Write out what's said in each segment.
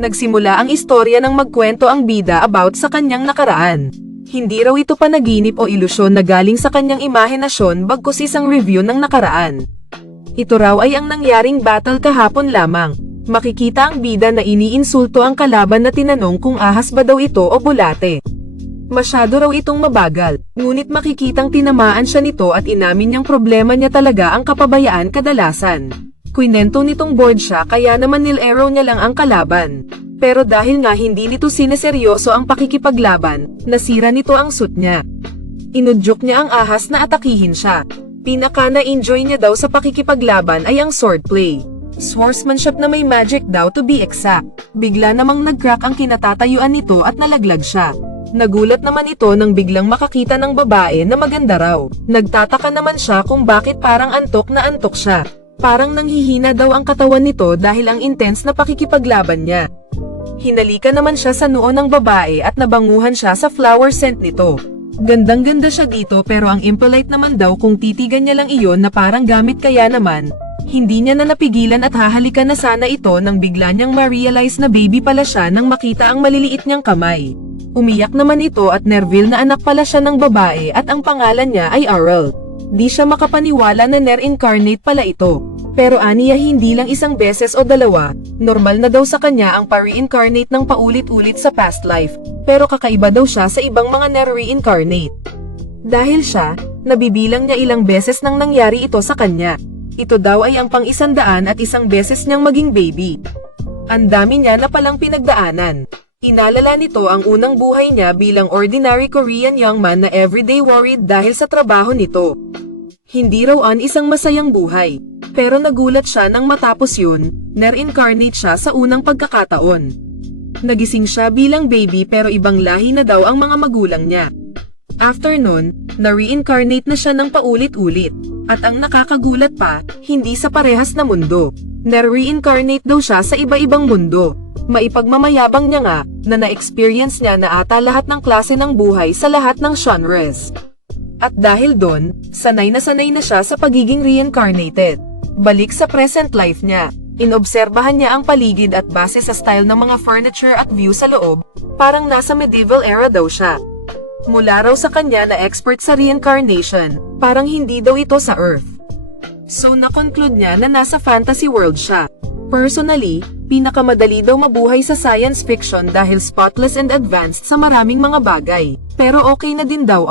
Nagsimula ang istorya ng magkwento ang bida about sa kanyang nakaraan. Hindi raw ito panaginip o ilusyon na galing sa kanyang imahinasyon bagkus isang review ng nakaraan. Ito raw ay ang nangyaring battle kahapon lamang. Makikita ang bida na iniinsulto ang kalaban na tinanong kung ahas ba daw ito o bulate. Masyado raw itong mabagal, ngunit makikitang tinamaan siya nito at inamin niyang problema niya talaga ang kapabayaan kadalasan. Kwinento nitong bored siya kaya naman nil-arrow niya lang ang kalaban. Pero dahil nga hindi nito sineseryoso ang pakikipaglaban, nasira nito ang suit niya. Inudyok niya ang ahas na atakihin siya. Pinaka na-enjoy niya daw sa pakikipaglaban ay ang swordplay. Swordsmanship na may magic daw to be exact. Bigla namang nag-crack ang kinatatayuan nito at nalaglag siya. Nagulat naman ito nang biglang makakita ng babae na maganda raw. Nagtataka naman siya kung bakit parang antok na antok siya. Parang nanghihina daw ang katawan nito dahil ang intense na pakikipaglaban niya. Hinalika naman siya sa noo ng babae at nabanguhan siya sa flower scent nito. Gandang-ganda siya dito pero ang impolite naman daw kung titigan niya lang iyon na parang gamit kaya naman. Hindi niya na napigilan at hahalikan na sana ito nang bigla niyang ma-realize na baby pala siya nang makita ang maliliit niyang kamay. Umiyak naman ito at nervil na anak pala siya ng babae at ang pangalan niya ay Aurel. Di siya makapaniwala na ner-incarnate pala ito. Pero aniya hindi lang isang beses o dalawa, normal na daw sa kanya ang pa-reincarnate ng paulit-ulit sa past life, pero kakaiba daw siya sa ibang mga ner-reincarnate. Dahil siya, nabibilang niya ilang beses nang nangyari ito sa kanya. Ito daw ay ang pang-101 beses niyang maging baby. Ang dami niya na palang pinagdaanan. Inalala nito ang unang buhay niya bilang ordinary Korean young man na everyday worried dahil sa trabaho nito. Hindi raw isang masayang buhay. Pero nagulat siya nang matapos yun, ner-incarnate siya sa unang pagkakataon. Nagising siya bilang baby pero ibang lahi na daw ang mga magulang niya. After nun, na-reincarnate na siya ng paulit-ulit. At ang nakakagulat pa, hindi sa parehas na mundo. Na-reincarnate daw siya sa iba-ibang mundo. Maipagmamayabang niya nga, na na-experience niya na ata lahat ng klase ng buhay sa lahat ng genres. At dahil doon, sanay na siya sa pagiging reincarnated. Balik sa present life niya, inobserbahan niya ang paligid at base sa style ng mga furniture at view sa loob, parang nasa medieval era daw siya. Mula raw sa kanya na expert sa reincarnation, parang hindi daw ito sa Earth. So na-conclude niya na nasa fantasy world siya. Personally, pinakamadali daw mabuhay sa science fiction dahil spotless and advanced sa maraming mga bagay. Pero okay na din daw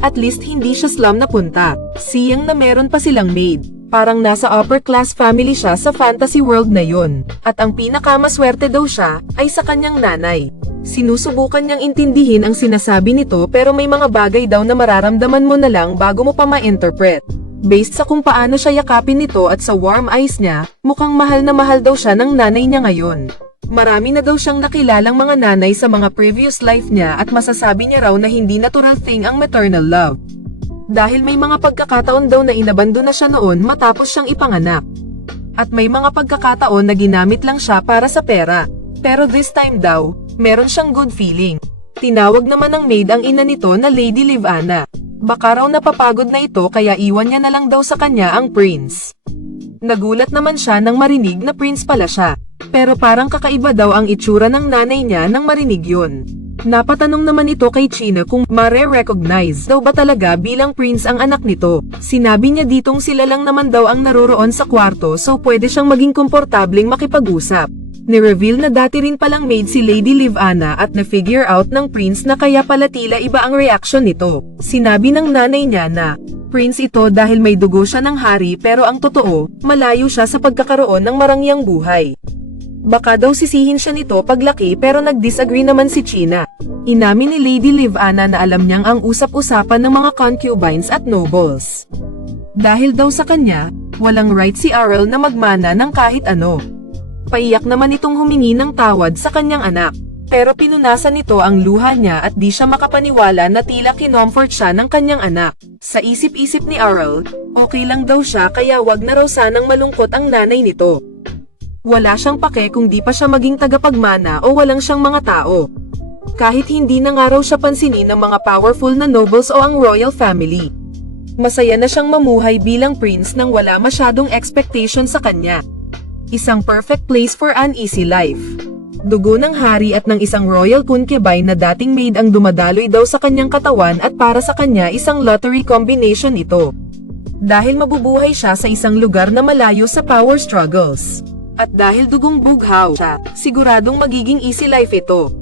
at least hindi siya slum na punta. Siyang na meron pa silang maid. Parang nasa upper class family siya sa fantasy world na yun. At ang pinakamaswerte daw siya ay sa kanyang nanay. Sinusubukan niyang intindihin ang sinasabi nito pero may mga bagay daw na mararamdaman mo na lang bago mo pa ma-interpret. Based sa kung paano siya yakapin nito at sa warm eyes niya, mukhang mahal na mahal daw siya ng nanay niya ngayon. Marami na daw siyang nakilalang mga nanay sa mga previous life niya at masasabi niya raw na hindi natural thing ang maternal love. Dahil may mga pagkakataon daw na inabando na siya noon matapos siyang ipanganak. At may mga pagkakataon na ginamit lang siya para sa pera. Pero this time daw, meron siyang good feeling. Tinawag naman ng maid ang ina nito na Lady Livana. Baka raw napapagod na ito kaya iwan niya na lang daw sa kanya ang prince. Nagulat naman siya nang marinig na prince pala siya. Pero parang kakaiba daw ang itsura ng nanay niya nang marinig yun. Napatanong naman ito kay China kung mare-recognize daw ba talaga bilang prince ang anak nito. Sinabi niya ditong sila lang naman daw ang naroroon sa kwarto so pwede siyang maging komportabling makipag-usap. Ni-reveal na dati rin palang maid si Lady Livana at na-figure out ng prince na kaya pala tila iba ang reaction nito. Sinabi ng nanay niya na, prince ito dahil may dugo siya ng hari pero ang totoo, malayo siya sa pagkakaroon ng marangyang buhay. Baka daw sisihin siya nito paglaki pero nag-disagree naman si China. Inamin ni Lady Livana na alam niyang ang usap-usapan ng mga concubines at nobles. Dahil daw sa kanya, walang right si Aurel na magmana ng kahit ano. Paiyak naman itong humingi ng tawad sa kanyang anak. Pero pinunasan nito ang luha niya at di siya makapaniwala na tila kinomfort siya ng kanyang anak. Sa isip-isip ni Aurel, okay lang daw siya kaya wag na raw sanang malungkot ang nanay nito. Wala siyang pake kung di pa siya maging tagapagmana o walang siyang mga tao. Kahit hindi na nga raw siya pansinin ng mga powerful na nobles o ang royal family. Masaya na siyang mamuhay bilang prince nang wala masyadong expectation sa kanya. Isang perfect place for an easy life. Dugo ng hari at ng isang royal concubine na dating maid ang dumadaloy daw sa kanyang katawan at para sa kanya isang lottery combination ito. Dahil mabubuhay siya sa isang lugar na malayo sa power struggles. At dahil dugong bughaw siya, siguradong magiging easy life ito.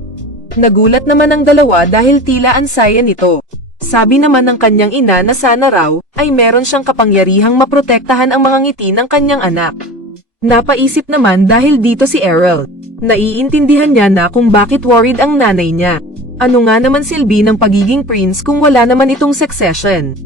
Nagulat naman ang dalawa dahil tila ansayan ito. Sabi naman ng kanyang ina na sana raw, ay meron siyang kapangyarihang maprotektahan ang mga ngiti ng kanyang anak. Napaisip naman dahil dito si Errol. Naiintindihan niya na kung bakit worried ang nanay niya. Ano nga naman silbi ng pagiging prince kung wala naman itong succession?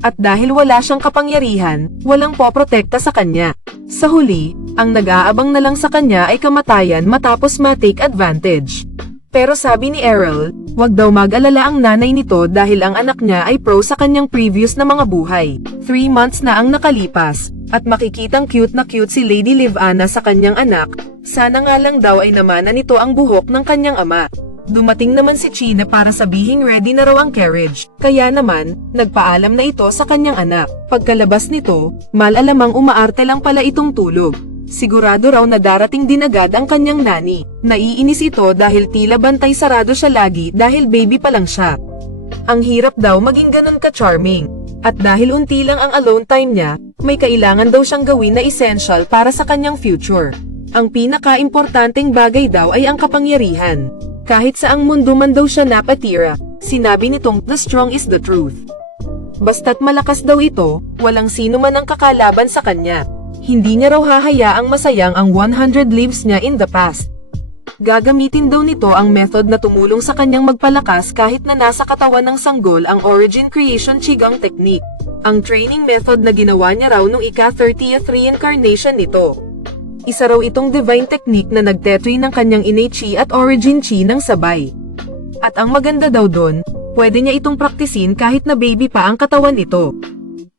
At dahil wala siyang kapangyarihan, walang poprotekta sa kanya. Sa huli, ang nag-aabang na lang sa kanya ay kamatayan matapos ma-take advantage. Pero sabi ni Errol, wag daw mag-alala ang nanay nito dahil ang anak niya ay pro sa kanyang previous na mga buhay. 3 months na ang nakalipas, at makikitang cute na cute si Lady Livana sa kanyang anak, sana nga lang daw ay namana nito ang buhok ng kanyang ama. Dumating naman si China para sabihing ready na raw ang carriage, kaya naman, nagpaalam na ito sa kanyang anak. Pagkalabas nito, malalamang umaarte lang pala itong tulog. Sigurado raw na darating din agad ang kanyang nani. Naiinis ito dahil tila bantay sarado siya lagi dahil baby pa lang siya. Ang hirap daw maging ganun ka-charming. At dahil unti lang ang alone time niya, may kailangan daw siyang gawin na essential para sa kanyang future. Ang pinaka-importanting bagay daw ay ang kapangyarihan. Kahit saang mundo man daw siya napatira, sinabi nitong, "The strong is the truth." Basta't malakas daw ito, walang sino man ang kakalaban sa kanya. Hindi niya raw hahayaang masayang ang 100 lives niya in the past. Gagamitin daw nito ang method na tumulong sa kanyang magpalakas kahit na nasa katawan ng sanggol ang origin creation Qigong technique. Ang training method na ginawa niya raw nung ika-30th reincarnation nito. Isa raw itong divine technique na nagtetry ng kanyang innate chi at origin chi ng sabay. At ang maganda daw doon, pwede niya itong praktisin kahit na baby pa ang katawan ito.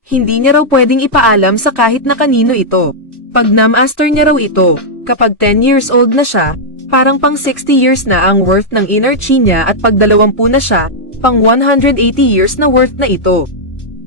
Hindi niya raw pwedeng ipaalam sa kahit na kanino ito. Pag na-master niya raw ito, kapag 10 years old na siya, parang pang 60 years na ang worth ng inner chi niya at pag 20 na siya, pang 180 years na worth na ito.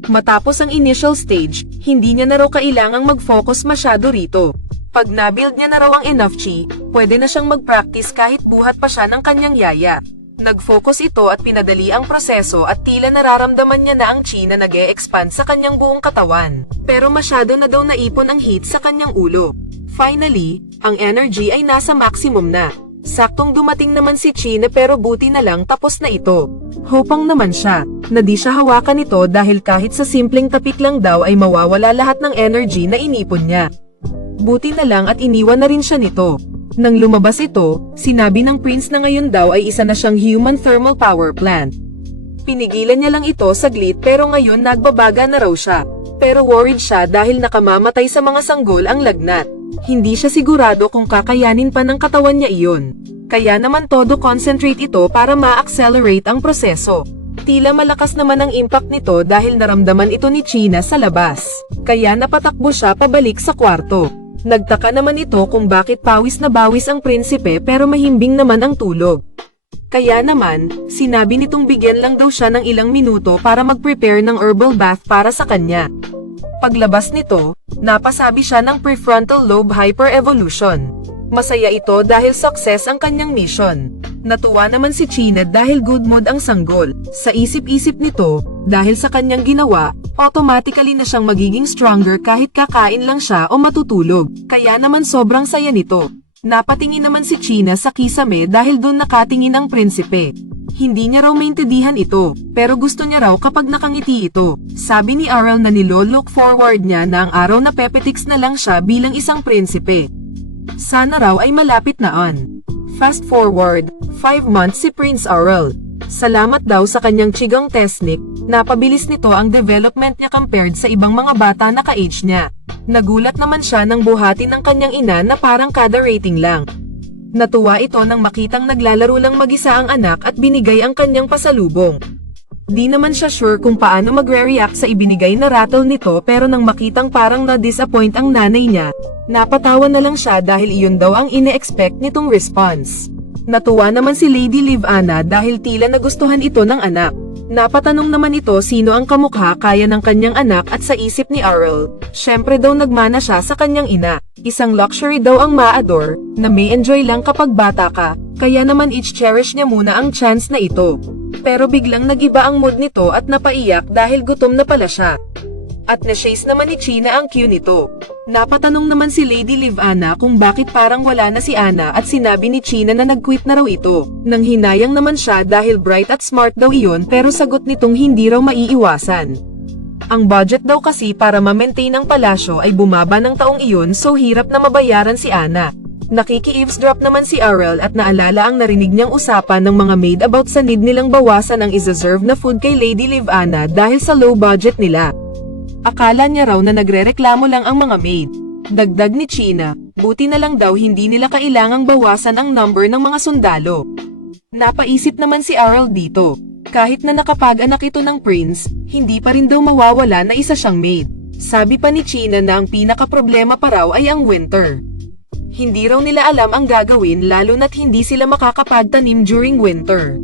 Matapos ang initial stage, hindi niya na raw kailangang mag-focus masyado rito. Pag na-build niya na raw ang enough chi, pwede na siyang mag-practice kahit buhat pa siya ng kanyang yaya. Nag-focus ito at pinadali ang proseso at tila nararamdaman niya na ang chi na nag-e-expand sa kanyang buong katawan. Pero masyado na daw naipon ang heat sa kanyang ulo. Finally, ang energy ay nasa maximum na. Saktong dumating naman si China pero buti na lang tapos na ito. Hopang naman siya, na di siya hawakan ito dahil kahit sa simpleng tapik lang daw ay mawawala lahat ng energy na inipon niya. Buti na lang at iniwan na rin siya nito. Nang lumabas ito, sinabi ng prince na ngayon daw ay isa na siyang human thermal power plant. Pinigilan niya lang ito saglit pero ngayon nagbabaga na raw siya. Pero worried siya dahil nakamamatay sa mga sanggol ang lagnat. Hindi siya sigurado kung kakayanin pa ng katawan niya iyon. Kaya naman todo concentrate ito para ma-accelerate ang proseso. Tila malakas naman ang impact nito dahil naramdaman ito ni China sa labas. Kaya napatakbo siya pabalik sa kwarto. Nagtaka naman ito kung bakit pawis na bawis ang prinsipe pero mahimbing naman ang tulog. Kaya naman, sinabi nitong bigyan lang daw siya ng ilang minuto para mag-prepare ng herbal bath para sa kanya. Paglabas nito, napasabi siya ng prefrontal lobe hyper-evolution. Masaya ito dahil success ang kanyang mission. Natuwa naman si China dahil good mood ang sanggol. Sa isip-isip nito, dahil sa kanyang ginawa, automatically na siyang magiging stronger kahit kakain lang siya o matutulog. Kaya naman sobrang saya nito. Napatingin naman si China sa kisame dahil doon nakatingin ang prinsipe. Hindi niya raw maintindihan ito, pero gusto niya raw kapag nakangiti ito. Sabi ni Aral na nilo-look forward niya na ang araw na pepetics na lang siya bilang isang prinsipe. Sana raw ay malapit na on. Fast forward, 5 months si Prince Aral. Salamat daw sa kanyang Qigong technique, napabilis nito ang development niya compared sa ibang mga bata na ka-age niya. Nagulat naman siya nang buhatin ng kanyang ina na parang kada rating lang. Natuwa ito nang makitang naglalaro lang mag-isa ang anak at binigay ang kanyang pasalubong. Di naman siya sure kung paano magre-react sa ibinigay na rattle nito pero nang makitang parang na-disappoint ang nanay niya, napatawa na lang siya dahil iyon daw ang ine-expect nitong response. Natuwa naman si Lady Livana dahil tila nagustuhan ito ng anak. Napatanong naman ito sino ang kamukha kaya ng kanyang anak at sa isip ni Aral, syempre daw nagmana siya sa kanyang ina. Isang luxury daw ang maador, na may enjoy lang kapag bata ka, kaya naman i-cherish niya muna ang chance na ito. Pero biglang nag-iba ang mood nito at napaiyak dahil gutom na pala siya. At na-chase naman ni China ang cue nito. Napatanong naman si Lady Liv Anna kung bakit parang wala na si Anna at sinabi ni China na nag-quit na raw ito. Nang hinayang naman siya dahil bright at smart daw iyon pero sagot nitong hindi raw maiiwasan. Ang budget daw kasi para ma-maintain ang palasyo ay bumaba ng taong iyon so hirap na mabayaran si Anna. Nakiki-eavesdrop naman si Aurel at naalala ang narinig niyang usapan ng mga maid about sa need nilang bawasan ang is-deserve na food kay Lady Liv Anna dahil sa low budget nila. Akala niya raw na nagrereklamo lang ang mga maid. Dagdag ni China, buti na lang daw hindi nila kailangang bawasan ang number ng mga sundalo. Napaisip naman si Aurel dito. Kahit na nakapag-anak ito ng prince, hindi pa rin daw mawawala na isa siyang maid. Sabi pa ni China na ang pinaka-problema pa raw ay ang winter. Hindi raw nila alam ang gagawin lalo na't hindi sila makakapagtanim during winter.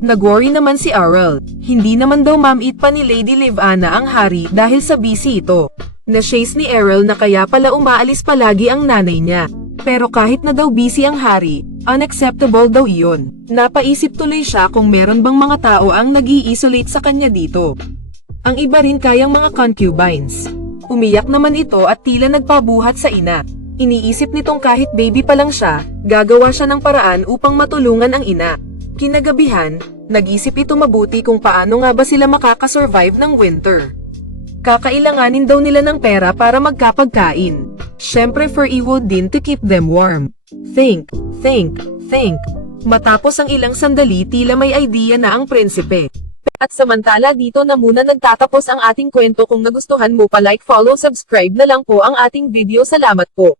Nag-worry naman si Aurel, hindi naman daw ma'am-eat pa ni Lady Liv Anna ang hari dahil sa busy ito. Na-chase ni Aurel na kaya pala umaalis palagi ang nanay niya. Pero kahit na daw busy ang hari, unacceptable daw iyon. Napaisip tuloy siya kung meron bang mga tao ang nag-i-isolate sa kanya dito. Ang iba rin kayang mga concubines. Umiyak naman ito at tila nagpabuhat sa ina. Iniisip nitong kahit baby pa lang siya, gagawa siya ng paraan upang matulungan ang ina. Kinagabihan, nag-isip ito mabuti kung paano nga ba sila makakasurvive ng winter. Kakailanganin daw nila ng pera para magkapagkain. Syempre for e-wood din to keep them warm. Think. Matapos ang ilang sandali tila may idea na ang prinsipe. At samantala dito na muna nagtatapos ang ating kwento. Kung nagustuhan mo pa like, follow, subscribe na lang po ang ating video. Salamat po.